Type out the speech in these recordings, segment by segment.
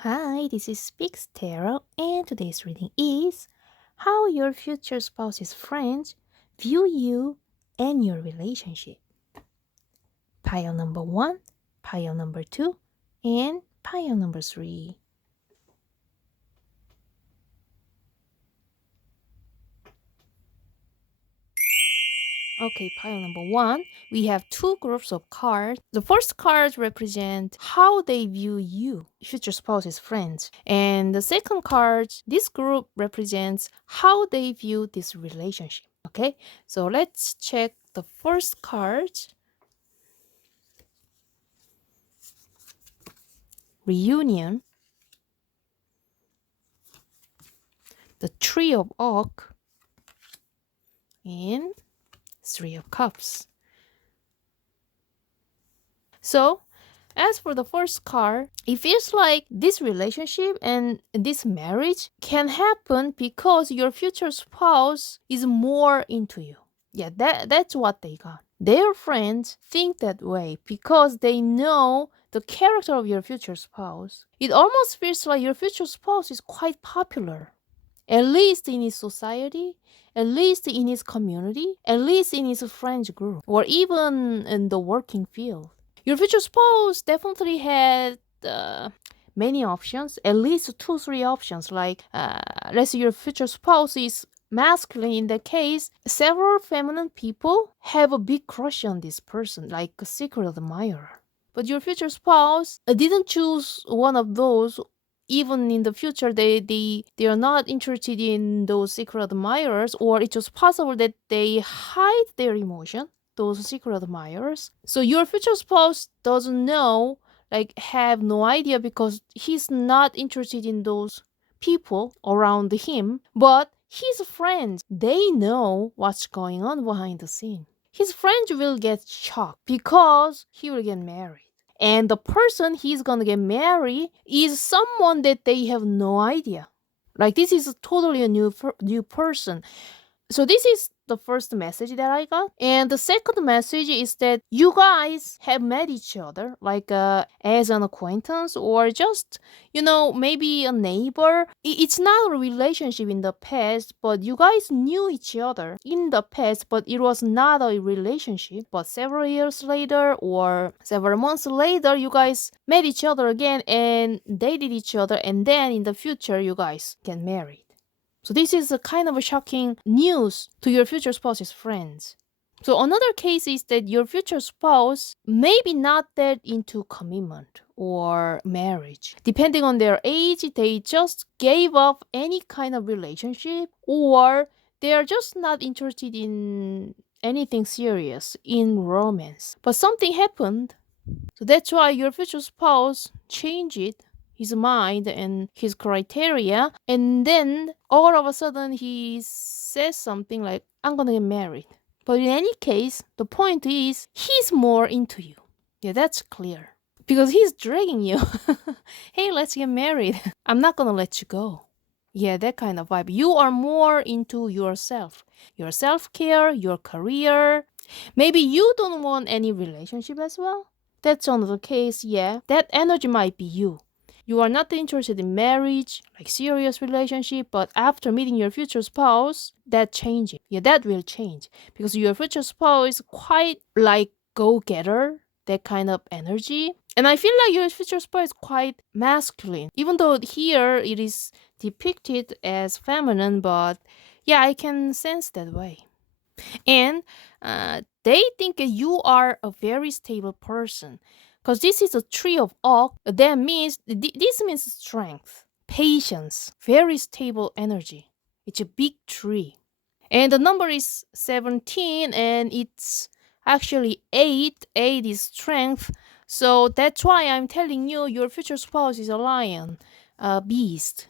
Hi, this is Spix Tarot, and today's reading is how your future spouse's friends view you and your relationship. Pile number 1, pile number 2, and pile number 3. Okay, pile number 1, we have two groups of cards. The first cards represent how they view you, future spouse's friends. And the second card, this group represents how they view this relationship. Okay, so let's check the first card. Reunion, the Three of Oak, and Three of Cups. So, as for the first card, it feels like this relationship and this marriage can happen because your future spouse is more into you. Yeah, that's what they got. Their friends think that way because they know the character of your future spouse. It almost feels like your future spouse is quite popular, at least in his society, at least in his community, at least in his friends group, or even in the working field. Your future spouse definitely had many options, at least 2, 3 options. Like, let's say your future spouse is masculine. In that case, several feminine people have a big crush on this person, like a secret admirer. But your future spouse didn't choose one of those. Even in the future, they are not interested in those secret admirers, or it's just possible that they hide their emotion, those secret admirers. So your future spouse doesn't know, like have no idea, because he's not interested in those people around him. But his friends, they know what's going on behind the scene. His friends will get shocked because he will get married. And the person he's gonna get married is someone that they have no idea. Like, this is totally a new person. So this is the first message that I got. And the second message is that you guys have met each other, like as an acquaintance, or just, maybe a neighbor. It's not a relationship in the past, but you guys knew each other in the past, but it was not a relationship. But several years later or several months later, you guys met each other again and dated each other, and then in the future, you guys get married. So this is a kind of a shocking news to your future spouse's friends. So another case is that your future spouse may be not that into commitment or marriage. Depending on their age, they just gave up any kind of relationship, or they are just not interested in anything serious, in romance. But something happened. So that's why your future spouse changed his mind and his criteria, and then all of a sudden he says something like, I'm gonna get married. But in any case, the point is he's more into you. Yeah, that's clear. Because he's dragging you. Hey, let's get married. I'm not gonna let you go. Yeah, that kind of vibe. You are more into yourself, your self-care, your career. Maybe you don't want any relationship as well. That's another case, yeah. That energy might be you. You are not interested in marriage, like serious relationship, but after meeting your future spouse, that changes. Yeah, that will change. Because your future spouse is quite like go-getter, that kind of energy. And I feel like your future spouse is quite masculine. Even though here it is depicted as feminine, but yeah, I can sense that way. And they think you are a very stable person, because this is a tree of oak. That means this means strength, patience, very stable energy. It's a big tree, and the number is 17, and it's actually 8. 8 is strength. So that's why I'm telling you, your future spouse is a lion, a beast.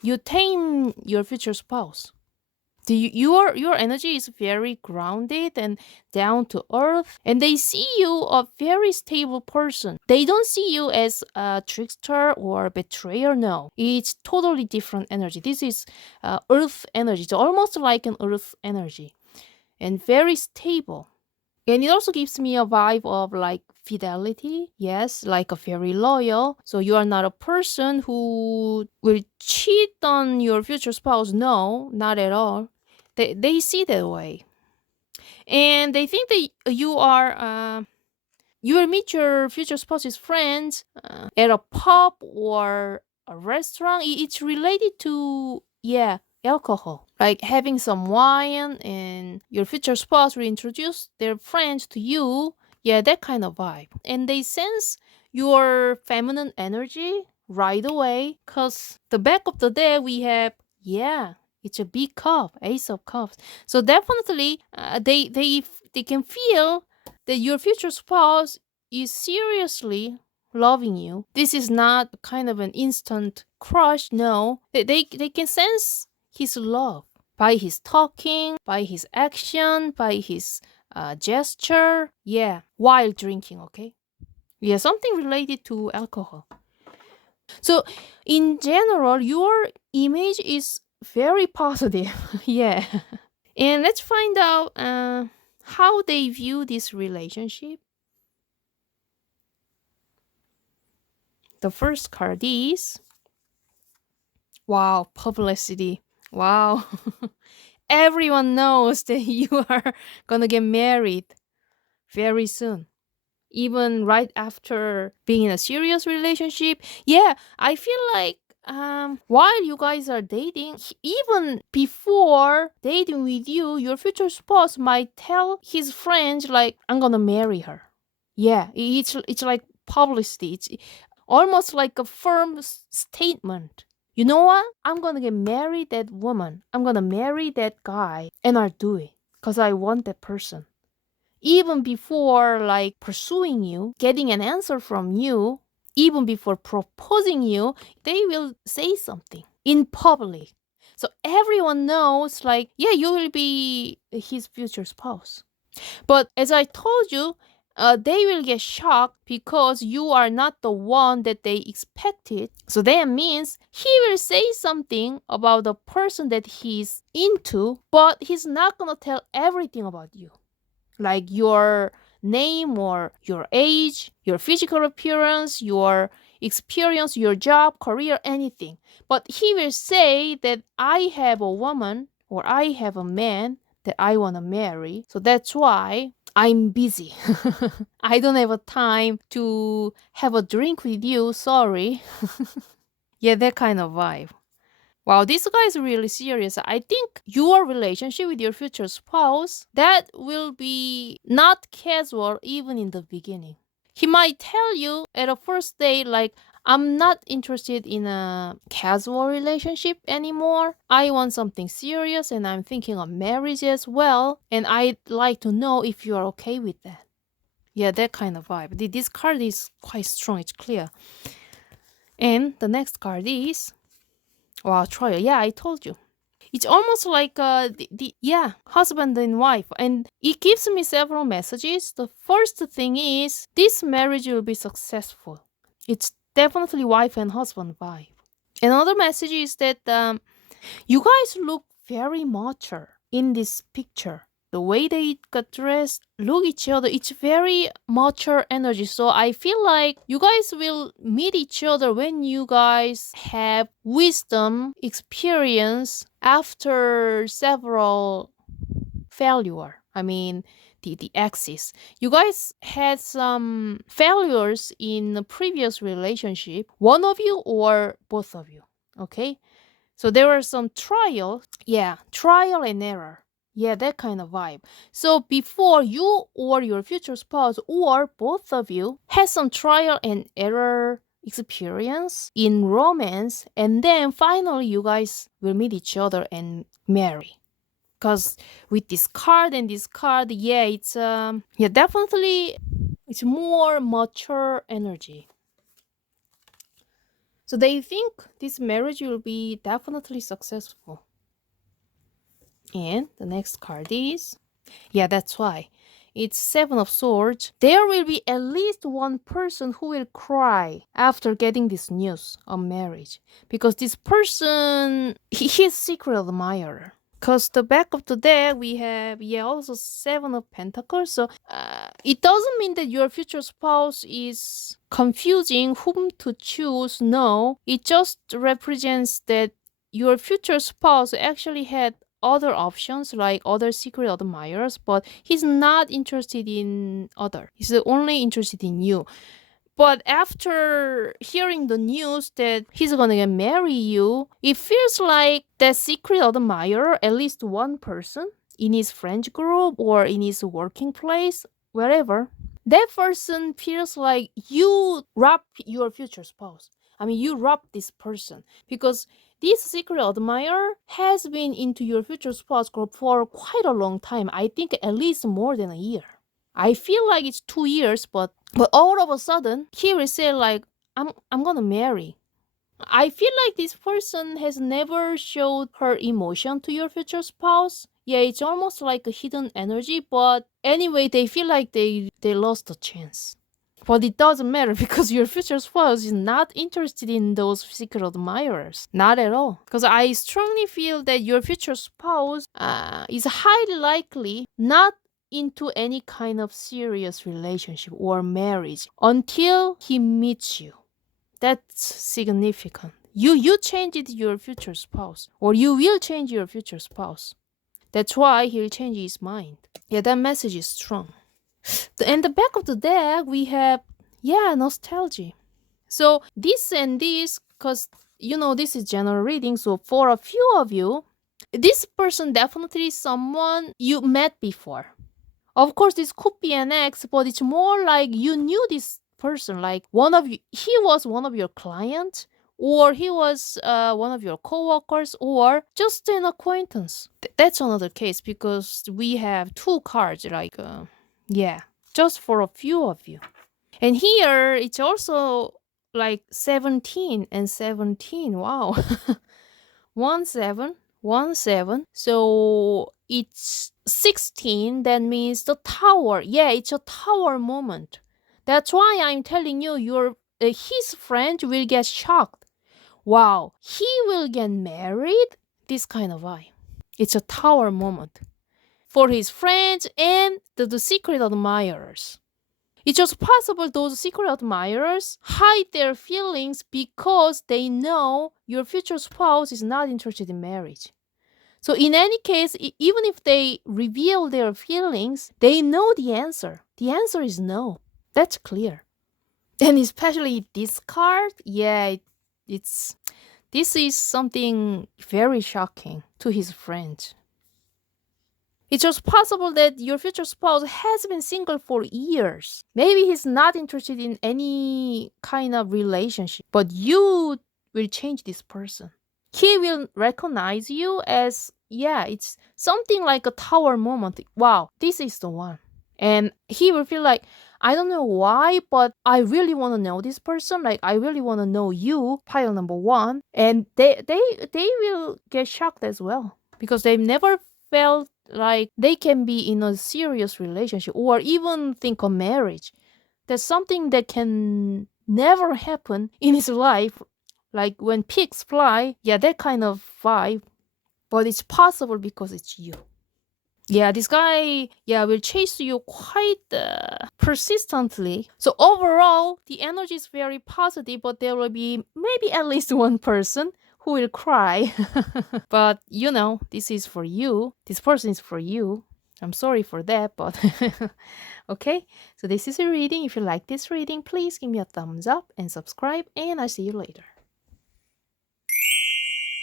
You tame your future spouse. Your energy is very grounded and down to earth, and they see you a very stable person. They don't see you as a trickster or betrayer. No, it's totally different energy. This is earth energy. It's almost like an earth energy, and very stable. And it also gives me a vibe of like fidelity. Yes, like a very loyal. So you are not a person who will cheat on your future spouse. No, not at all. They see that way. And they think that you will meet your future spouse's friends at a pub or a restaurant. It's related to, yeah, alcohol. Like having some wine and your future spouse will introduce their friends to you. Yeah, that kind of vibe. And they sense your feminine energy right away because the back of the deck we have, yeah, it's a big cup, ace of cups. So definitely they can feel that your future spouse is seriously loving you. This is not kind of an instant crush. No, they can sense his love by his talking, by his action, by his gesture. Yeah, while drinking. Okay. Yeah, something related to alcohol. So, in general, your image is very positive. Yeah. And let's find out how they view this relationship. The first card is, wow, publicity. Wow. Everyone knows that you are gonna get married very soon. Even right after being in a serious relationship. Yeah, I feel like while you guys are dating, even before dating with you, your future spouse might tell his friends like, I'm gonna marry her. Yeah, it's like publicity. It's almost like a firm statement. You know what? I'm gonna get married that woman. I'm gonna marry that guy, and I'll do it because I want that person. Even before like pursuing you, getting an answer from you, even before proposing you, they will say something in public. So everyone knows like, yeah, you will be his future spouse. But as I told you, they will get shocked because you are not the one that they expected. So that means he will say something about the person that he's into, but he's not gonna tell everything about you, like your name or your age, your physical appearance, your experience, your job, career, anything. But he will say that I have a woman or I have a man that I want to marry. So that's why I'm busy. I don't have a time to have a drink with you. Sorry. Yeah, that kind of vibe. Wow, this guy is really serious. I think your relationship with your future spouse, that will be not casual even in the beginning. He might tell you at a first date like, I'm not interested in a casual relationship anymore. I want something serious and I'm thinking of marriage as well. And I'd like to know if you are okay with that. Yeah, that kind of vibe. This card is quite strong, it's clear. And the next card is, wow, Troya. Yeah, I told you. It's almost like yeah, husband and wife. And it gives me several messages. The first thing is this marriage will be successful. It's definitely wife and husband vibe. Another message is that you guys look very mature in this picture. The way they got dressed, look each other, it's very mature energy. So I feel like you guys will meet each other when you guys have wisdom, experience after several failure. I mean, the exes. You guys had some failures in the previous relationship, one of you or both of you. Okay? So there were some trials. Yeah, trial and error. Yeah, that kind of vibe. So before you or your future spouse or both of you had some trial and error experience in romance, and then finally you guys will meet each other and marry. Because with this card and this card, yeah, it's yeah, definitely it's more mature energy. So they think this marriage will be definitely successful. And the next card is, yeah, that's why. It's Seven of Swords. There will be at least one person who will cry after getting this news of marriage. Because this person, he's secret admirer. Because the back of the deck, we have, yeah, also Seven of Pentacles. So it doesn't mean that your future spouse is confusing whom to choose. No, it just represents that your future spouse actually had other options like other secret admirers, but he's not interested in other. He's only interested in you. But after hearing the news that he's gonna marry you, it feels like that secret admirer, at least one person in his friend group or in his working place, wherever, that person feels like you rob your future spouse. I mean, you rob this person because this secret admirer has been into your future spouse group for quite a long time. I think at least more than a year. I feel like it's 2 years, but all of a sudden, he will say like, I'm gonna marry. I feel like this person has never showed her emotion to your future spouse. Yeah, it's almost like a hidden energy, but anyway, they feel like they lost a chance. But it doesn't matter because your future spouse is not interested in those secret admirers. Not at all. Because I strongly feel that your future spouse is highly likely not into any kind of serious relationship or marriage until he meets you. That's significant. You changed your future spouse, or you will change your future spouse. That's why he'll change his mind. Yeah, that message is strong. In the back of the deck, we have, yeah, nostalgia. So this and this, because, this is general reading. So for a few of you, this person definitely is someone you met before. Of course, this could be an ex, but it's more like you knew this person. Like he was one of your clients, or he was one of your coworkers, or just an acquaintance. That's another case because we have two cards. Like, yeah, just for a few of you. And here it's also like 17 and 17. Wow. 1 7 1 7, so it's 16. That means the tower. Yeah, it's a tower moment. That's why I'm telling you, his friend will get shocked. Wow, he will get married. This kind of vibe. It's a tower moment for his friends and the secret admirers. It's just possible those secret admirers hide their feelings because they know your future spouse is not interested in marriage. So in any case, even if they reveal their feelings, they know the answer. The answer is no. That's clear. And especially this card, yeah, this is something very shocking to his friends. It's just possible that your future spouse has been single for years. Maybe he's not interested in any kind of relationship, but you will change this person. He will recognize you as, yeah, it's something like a tower moment. Wow, this is the one. And he will feel like, I don't know why, but I really want to know this person. Like, I really want to know you, pile number one. And they will get shocked as well because they've never felt like they can be in a serious relationship or even think of marriage. That's something that can never happen in his life. Like when pigs fly, yeah, that kind of vibe. But it's possible because it's you. Yeah, this guy, yeah, will chase you quite persistently. So overall, the energy is very positive, but there will be maybe at least one person who will cry. But this is for you. This person is for you. I'm sorry for that, but okay. So this is a reading. If you like this reading, please give me a thumbs up and subscribe, and I'll see you later.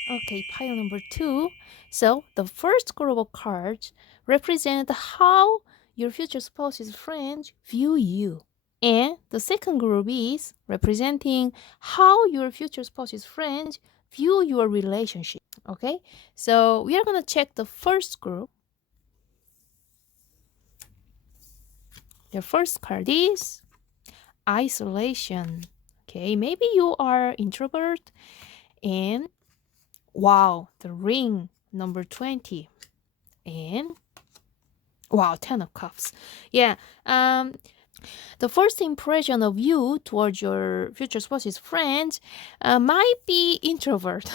Okay, pile number 2. So the first group of cards represent how your future spouse's friends view you. And the second group is representing how your future spouse's friends view your relationship. Okay, so we are going to check the first group. The first card is isolation. Okay, maybe you are introvert and wow, the ring number 20 and wow, 10 of cups. Yeah, The first impression of you towards your future spouse's friends might be introvert.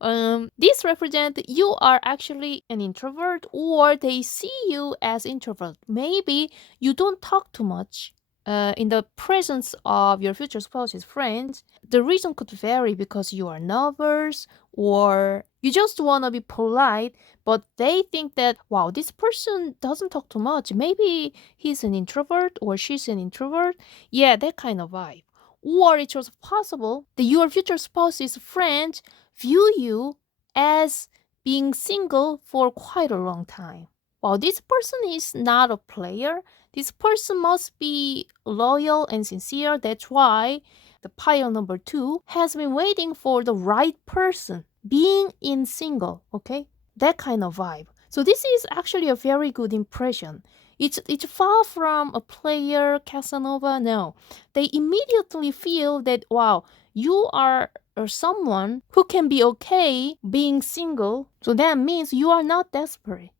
This represents you are actually an introvert, or they see you as introvert. Maybe you don't talk too much in the presence of your future spouse's friends. The reason could vary because you are nervous or you just want to be polite, but they think that, wow, this person doesn't talk too much. Maybe he's an introvert or she's an introvert. Yeah, that kind of vibe. Or it's also possible that your future spouse's friends view you as being single for quite a long time. Wow, this person is not a player. This person must be loyal and sincere. That's why the pile number 2 has been waiting for the right person, being in single, okay? That kind of vibe. So this is actually a very good impression. It's far from a player Casanova. No, they immediately feel that, wow, you are someone who can be okay being single. So that means you are not desperate.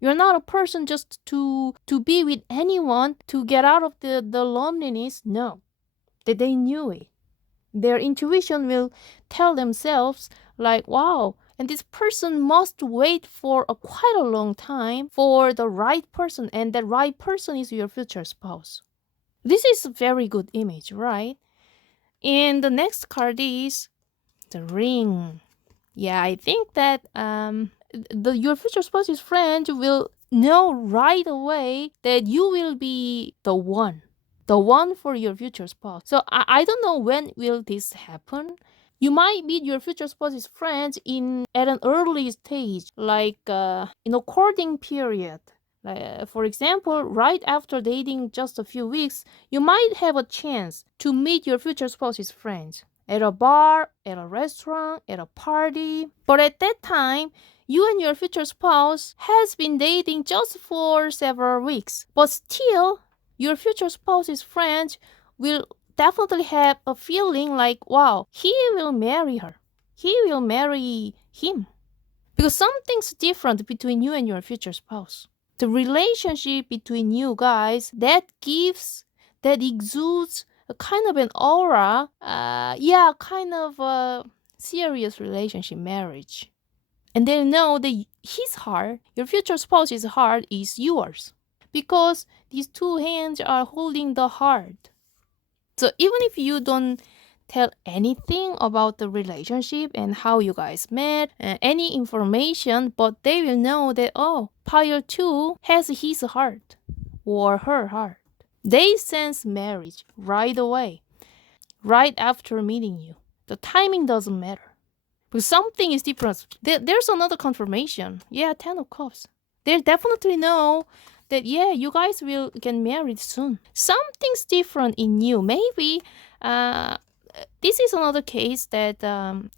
You're not a person just to be with anyone to get out of the loneliness. No, that they knew it. Their intuition will tell themselves like, wow, and this person must wait for quite a long time for the right person, and that right person is your future spouse. This is a very good image, right? And the next card is the ring. Yeah, I think that your future spouse's friend will know right away that you will be the one for your future spouse. So I don't know when will this happen. You might meet your future spouse's friends in at an early stage, like in a courting period. For example, right after dating just a few weeks, you might have a chance to meet your future spouse's friends at a bar, at a restaurant, at a party. But at that time, you and your future spouse has been dating just for several weeks. But still, your future spouse's friends will definitely have a feeling like, wow, he will marry her. He will marry him. Because something's different between you and your future spouse. The relationship between you guys that exudes a kind of an aura, kind of a serious relationship, marriage. And they know that his heart, your future spouse's heart, is yours. Because these two hands are holding the heart. So even if you don't tell anything about the relationship and how you guys met, any information, but they will know that, oh, Pile 2 has his heart or her heart. They sense marriage right away, right after meeting you. The timing doesn't matter. Because something is different. There's another confirmation. Yeah, 10 of Cups. They definitely know that, yeah, you guys will get married soon. Something's different in you. Maybe this is another case that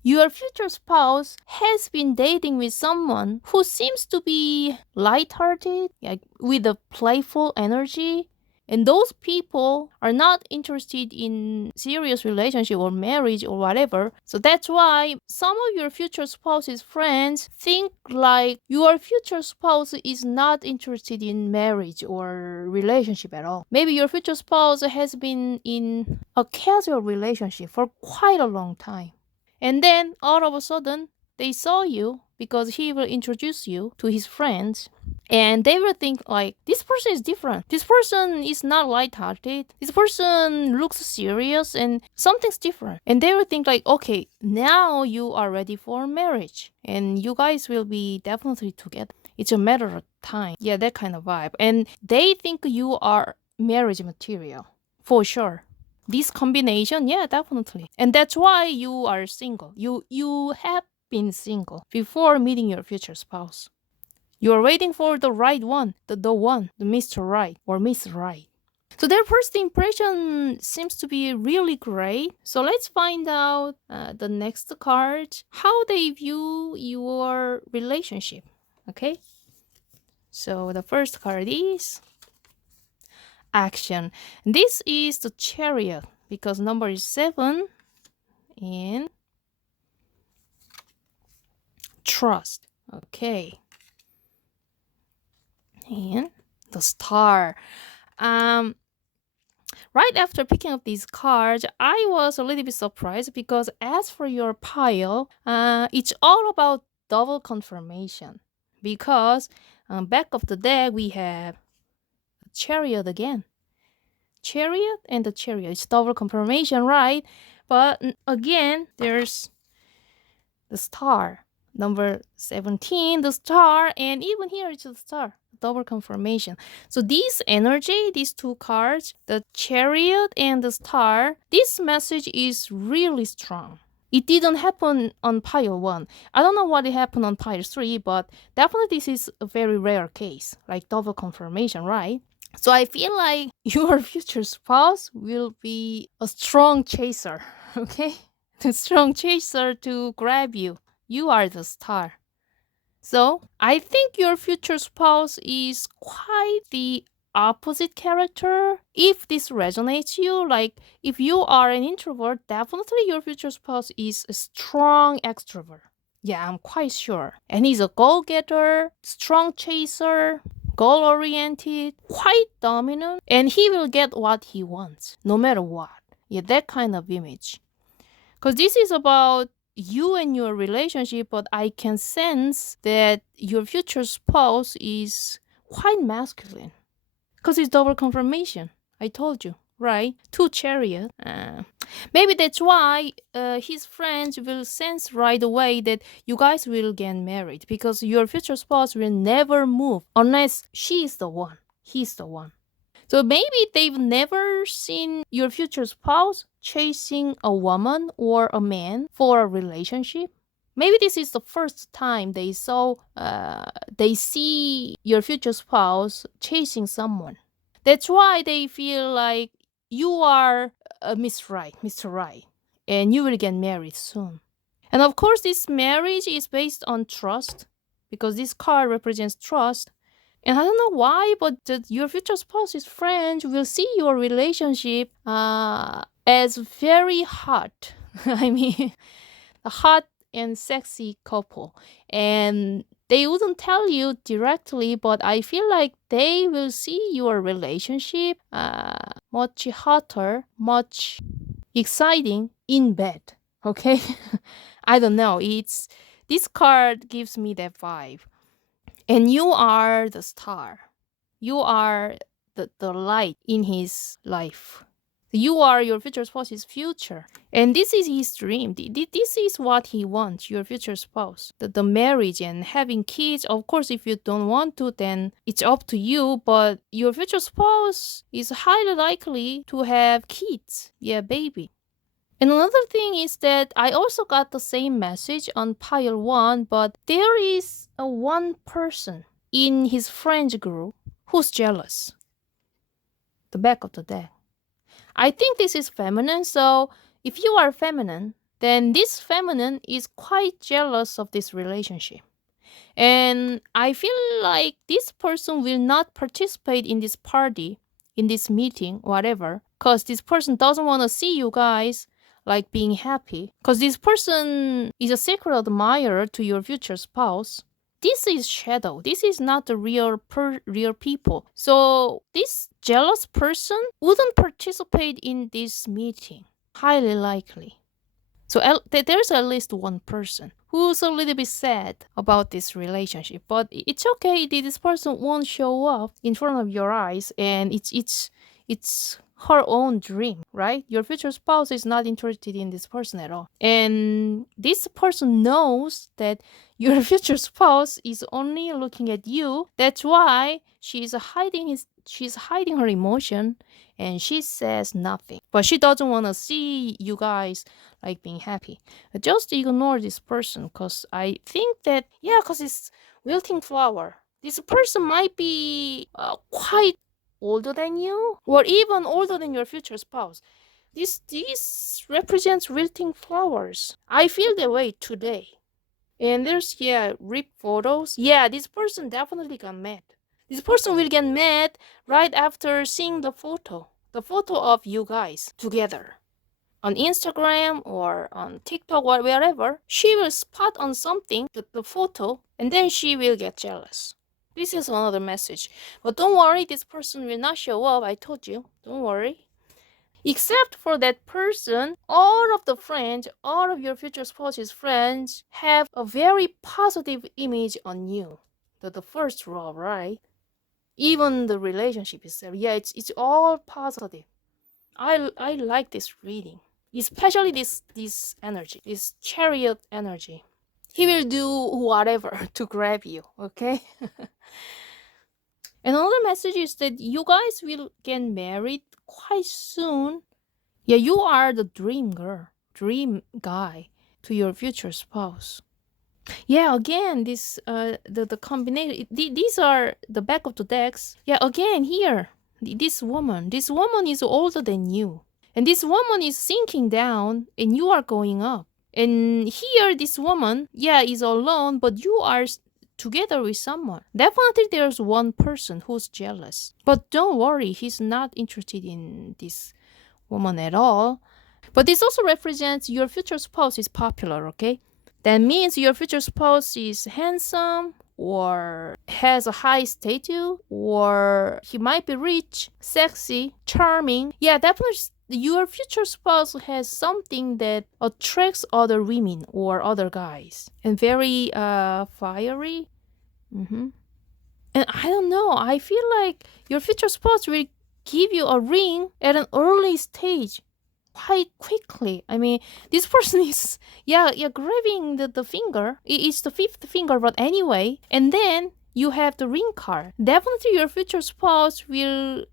your future spouse has been dating with someone who seems to be lighthearted, like with a playful energy. And those people are not interested in serious relationship or marriage or whatever. So that's why some of your future spouse's friends think like your future spouse is not interested in marriage or relationship at all. Maybe your future spouse has been in a casual relationship for quite a long time. And then all of a sudden, they saw you because he will introduce you to his friends. And they will think like, this person is different. This person is not lighthearted. This person looks serious and something's different. And they will think like, okay, now you are ready for marriage. And you guys will be definitely together. It's a matter of time. Yeah, that kind of vibe. And they think you are marriage material. For sure. This combination, yeah, definitely. And that's why you are single. You have been single before meeting your future spouse. You are waiting for the right one, the Mr. Right or Miss Right. So their first impression seems to be really great. So let's find out the next card, how they view your relationship. Okay? So the first card is action. This is the Chariot because number is 7 and trust. Okay. And the Star. Right after picking up these cards, I was a little bit surprised because as for your pile, it's all about double confirmation. Because back of the deck we have Chariot again. Chariot and the Chariot. It's double confirmation, right? But again, there's the Star. Number 17, the Star, and even here it's the Star. Double confirmation. So this energy, these two cards, the Chariot and the Star, this message is really strong. It didn't happen on pile 1. I don't know what happened on pile 3, but definitely this is a very rare case, like double confirmation, right? So I feel like your future spouse will be a strong chaser, okay? The strong chaser to grab you. You are the star. So I think your future spouse is quite the opposite character. If this resonates you, like if you are an introvert, definitely your future spouse is a strong extrovert. Yeah, I'm quite sure. And he's a goal-getter, strong chaser, goal-oriented, quite dominant, and he will get what he wants, no matter what. Yeah, that kind of image. Because this is about you and your relationship, but I can sense that your future spouse is quite masculine. Because it's double confirmation. I told you, right? Two chariot. Maybe that's why his friends will sense right away that you guys will get married. Because your future spouse will never move unless she is the one. He's the one. So maybe they've never seen your future spouse chasing a woman or a man for a relationship. Maybe this is the first time they see your future spouse chasing someone. That's why they feel like you are Miss Right, Mr. Right, and you will get married soon. And of course, this marriage is based on trust because this card represents trust. And I don't know why, but your future spouse's friends will see your relationship as very hot. I mean, a hot and sexy couple. And they wouldn't tell you directly, but I feel like they will see your relationship much hotter, much exciting in bed. Okay? I don't know. It's this card gives me that vibe. And you are the star. You are the light in his life. You are your future spouse's future. And this is his dream. This is what he wants, your future spouse. The marriage and having kids. Of course, if you don't want to, then it's up to you. But your future spouse is highly likely to have kids. Yeah, baby. And another thing is that I also got the same message on pile 1, but there is a one person in his friends group who's jealous. The back of the deck. I think this is feminine, so if you are feminine, then this feminine is quite jealous of this relationship. And I feel like this person will not participate in this party, in this meeting, whatever, because this person doesn't want to see you guys like being happy. Because this person is a secret admirer to your future spouse. This is shadow. This is not the real people. So this jealous person wouldn't participate in this meeting. Highly likely. So there's at least one person who's a little bit sad about this relationship, but it's okay. This person won't show up in front of your eyes, and it's her own dream, right? Your future spouse is not interested in this person at all, and this person knows that your future spouse is only looking at you. That's why she's hiding her emotion, and she says nothing. But she doesn't want to see you guys like being happy. Just ignore this person because I think that, yeah, because it's wilting flower. This person might be quite older than you or even older than your future spouse. This represents wilting flowers. I feel the way today. And there's, yeah, ripped photos. Yeah, this person definitely got mad. This person will get mad right after seeing the photo of you guys together on Instagram or on TikTok or wherever. She will spot on something, the photo, and then she will get jealous. This is another message. But don't worry, this person will not show up. I told you. Don't worry. Except for that person, all of the friends, all of your future spouse's friends have a very positive image on you. The first row, right? Even the relationship itself, yeah, it's all positive. I like this reading, especially this energy, this chariot energy. He will do whatever to grab you, okay? Another message is that you guys will get married quite soon. Yeah, you are the dream girl, dream guy to your future spouse. Yeah, again, the combination. These are the back of the decks. Yeah, again here, this woman is older than you, and this woman is sinking down, and you are going up. And here, this woman, yeah, is alone, but you are together with someone. Definitely, there's one person who's jealous, but don't worry, he's not interested in this woman at all. But this also represents your future spouse is popular, okay? That means your future spouse is handsome or has a high status or he might be rich, sexy, charming. Yeah, definitely your future spouse has something that attracts other women or other guys and very fiery. And I don't know, I feel like your future spouse will give you a ring at an early stage quite quickly. I mean, this person is, yeah, grabbing the finger. It's the fifth finger, but anyway. And then you have the ring card. Definitely your future spouse will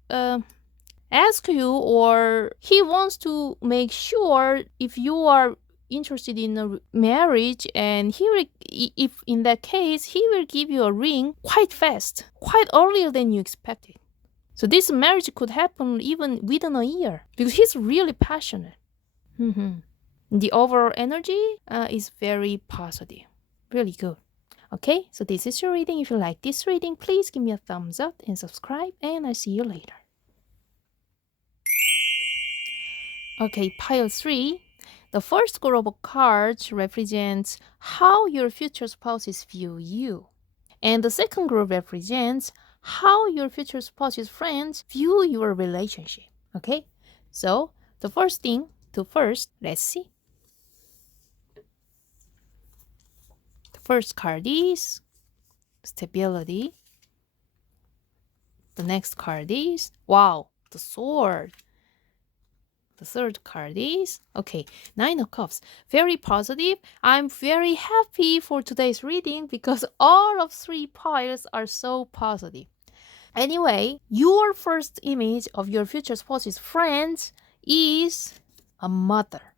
ask you, or he wants to make sure if you are interested in a marriage, and he will, if in that case, he will give you a ring quite fast, quite earlier than you expected. So this marriage could happen even within a year because he's really passionate. The overall energy is very positive, really good. Okay, so this is your reading. If you like this reading, please give me a thumbs up and subscribe, and I'll see you later. Okay, pile 3. The first group of cards represents how your future spouses view you. And the second group represents how your future spouse's friends view your relationship. Okay? So, the first thing to first, let's see. The first card is stability. The next card is, wow, the sword. The third card is, okay, Nine of Cups. Very positive. I'm very happy for today's reading because all of 3 piles are so positive. Anyway, your first image of your future spouse's friends is a mother.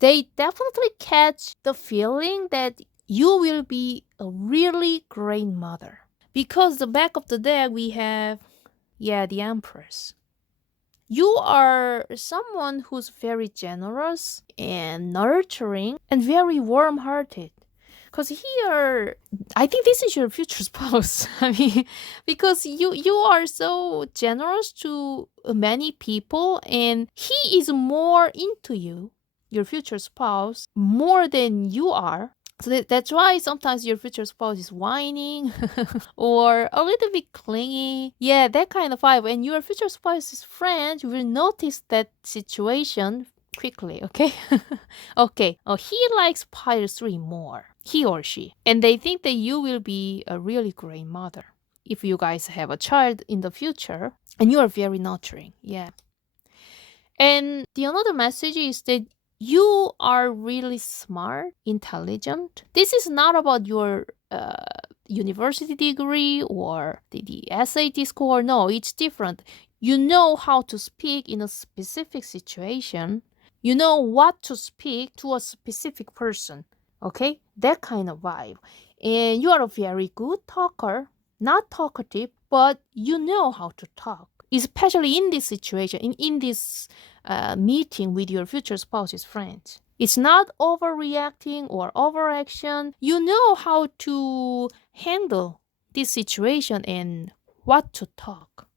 They definitely catch the feeling that you will be a really great mother. Because the back of the deck we have, yeah, the Empress. You are someone who's very generous and nurturing and very warm-hearted. Because here, I think this is your future spouse. I mean, because you are so generous to many people, and he is more into you, your future spouse, more than you are. So that's why sometimes your future spouse is whining or a little bit clingy. Yeah, that kind of vibe. And your future spouse's friend will notice that situation quickly, okay? Okay, he likes pile 3 more, he or she. And they think that you will be a really great mother if you guys have a child in the future. And you are very nurturing, yeah. And the another message is that you are really smart, intelligent. This is not about your university degree or the SAT score. No, it's different. You know how to speak in a specific situation. You know what to speak to a specific person. Okay? That kind of vibe. And you are a very good talker, not talkative, but you know how to talk. Especially in this situation, in this meeting with your future spouse's friends. It's not overreacting or overaction. You know how to handle this situation and what to talk.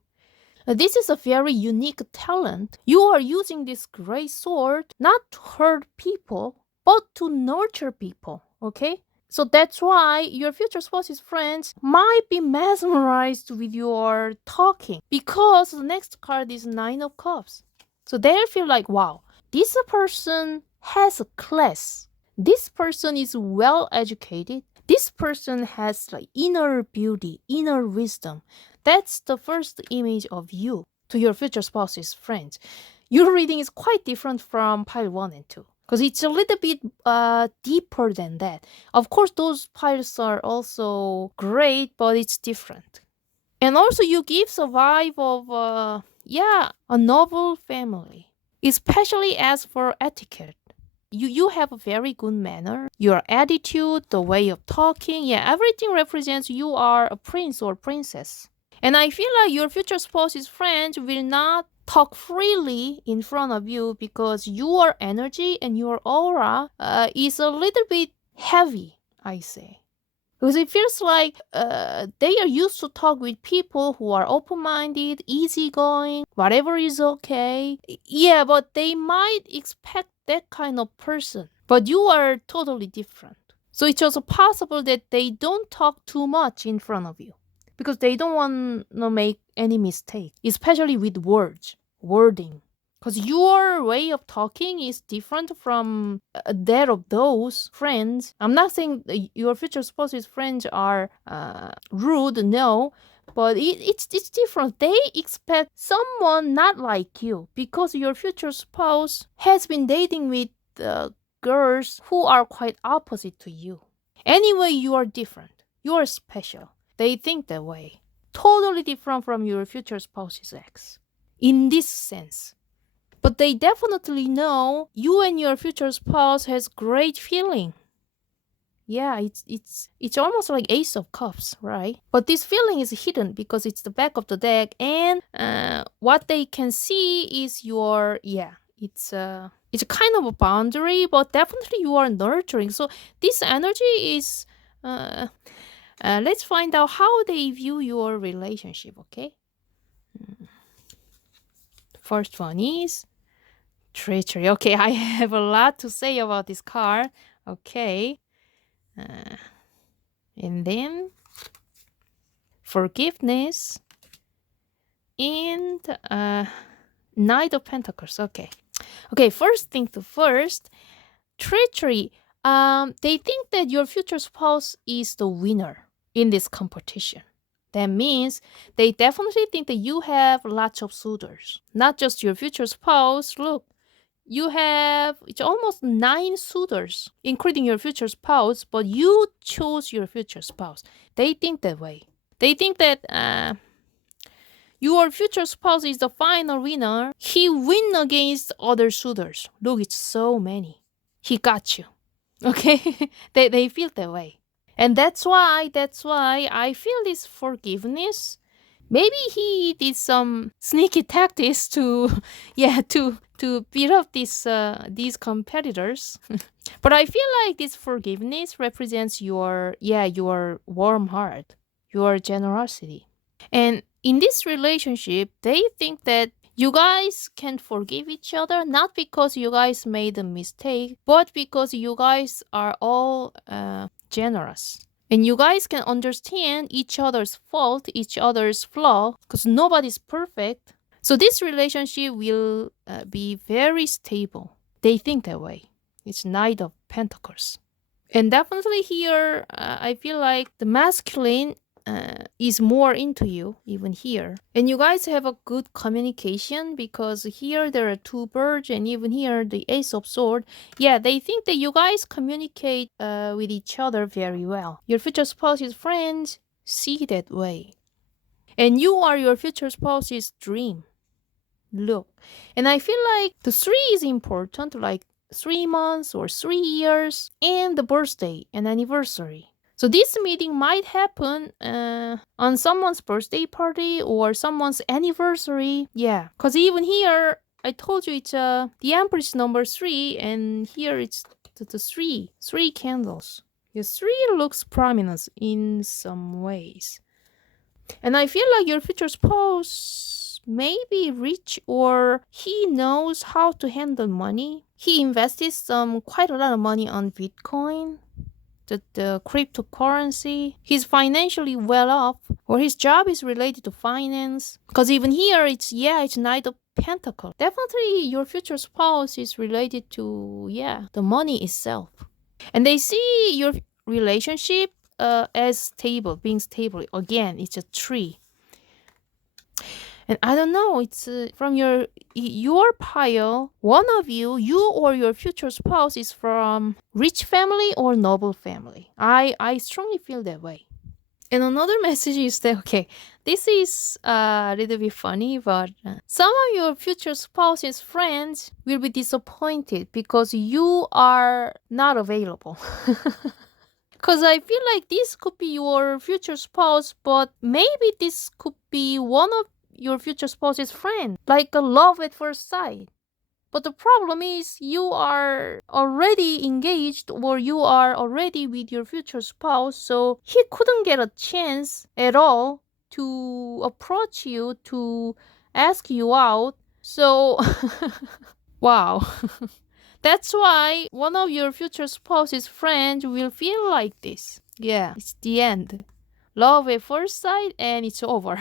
This is a very unique talent. You are using this great sword not to hurt people, but to nurture people, okay? So that's why your future spouse's friends might be mesmerized with your talking, because the next card is Nine of Cups. So they'll feel like, wow, this person has a class. This person is well educated. This person has like inner beauty, inner wisdom. That's the first image of you to your future spouse's friends. Your reading is quite different from pile 1 and 2 because it's a little bit deeper than that. Of course, those piles are also great, but it's different. And also, you give a vibe of, a noble family, especially as for etiquette. You have a very good manner. Your attitude, the way of talking, everything represents you are a prince or princess. And I feel like your future spouse's friends will not talk freely in front of you because your energy and your aura is a little bit heavy, I say. Because it feels like they are used to talk with people who are open-minded, easygoing, whatever is okay. Yeah, but they might expect that kind of person. But you are totally different. So it's also possible that they don't talk too much in front of you because they don't want to make any mistake, especially with words, wording. Because your way of talking is different from that of those friends. I'm not saying your future spouse's friends are rude, no, but it's different. They expect someone not like you because your future spouse has been dating with girls who are quite opposite to you. Anyway, you are different. You are special. They think that way. Totally different from your future spouse's ex. In this sense. But they definitely know you and your future spouse has great feeling. Yeah, it's almost like Ace of Cups, right? But this feeling is hidden because it's the back of the deck, and what they can see is your it's a kind of a boundary, but definitely you are nurturing. So this energy is let's find out how they view your relationship. Okay. First one is treachery. Okay, I have a lot to say about this card. Okay. And then forgiveness and Knight of Pentacles. Okay. Okay, first thing to first, treachery. They think that your future spouse is the winner in this competition. That means they definitely think that you have lots of suitors. Not just your future spouse. Look, you have it's almost 9 suitors, including your future spouse, but you chose your future spouse. They think that way. They think that your future spouse is the final winner. He win against other suitors. Look, it's so many. He got you. Okay? they feel that way. And that's why I feel this forgiveness. Maybe he did some sneaky tactics to to beat up these competitors. But I feel like this forgiveness represents your warm heart, your generosity. And in this relationship, they think that you guys can forgive each other not because you guys made a mistake, but because you guys are all generous. And you guys can understand each other's fault, each other's flaw, because nobody's perfect. So this relationship will be very stable. They think that way. It's Knight of Pentacles. And definitely here, I feel like the masculine is more into you, even here. And you guys have a good communication because here there are 2 birds and even here the Ace of Swords. Yeah, they think that you guys communicate with each other very well. Your future spouse's friends see that way. And you are your future spouse's dream. Look. And I feel like the 3 is important, like 3 months or 3 years, and the birthday and anniversary. So this meeting might happen on someone's birthday party or someone's anniversary. Yeah, because even here, I told you it's the Empress number 3, and here it's the 3 candles. Yeah, 3 looks prominent in some ways. And I feel like your future spouse may be rich or he knows how to handle money. He invested quite a lot of money on Bitcoin, the cryptocurrency. He's financially well off, or his job is related to finance. Because even here, it's Knight of Pentacles. Definitely your future spouse is related to, yeah, the money itself. And they see your relationship as stable, being stable. Again, it's a tree. And I don't know, it's from your pile, one of you or your future spouse is from rich family or noble family. I strongly feel that way. And another message is that, okay, this is a little bit funny, but some of your future spouse's friends will be disappointed because you are not available. Because I feel like this could be your future spouse, but maybe this could be one of your future spouse's friend, like a love at first sight. But the problem is you are already engaged or you are already with your future spouse, so he couldn't get a chance at all to approach you, to ask you out. So, wow. That's why one of your future spouse's friends will feel like this. Yeah, it's the end. Love at first sight and it's over.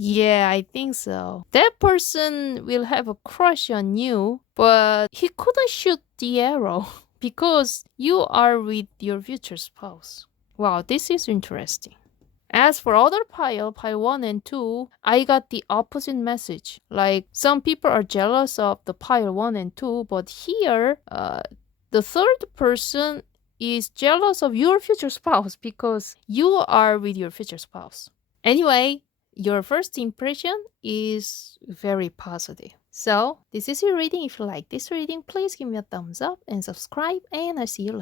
Yeah, I think so. That person will have a crush on you, but he couldn't shoot the arrow because you are with your future spouse. Wow, this is interesting. As for other pile 1 and 2, I got the opposite message. Like, some people are jealous of the pile 1 and 2, but here, the third person is jealous of your future spouse because you are with your future spouse. Anyway, your first impression is very positive. So, this is your reading. If you like this reading, please give me a thumbs up and subscribe, and I'll see you later.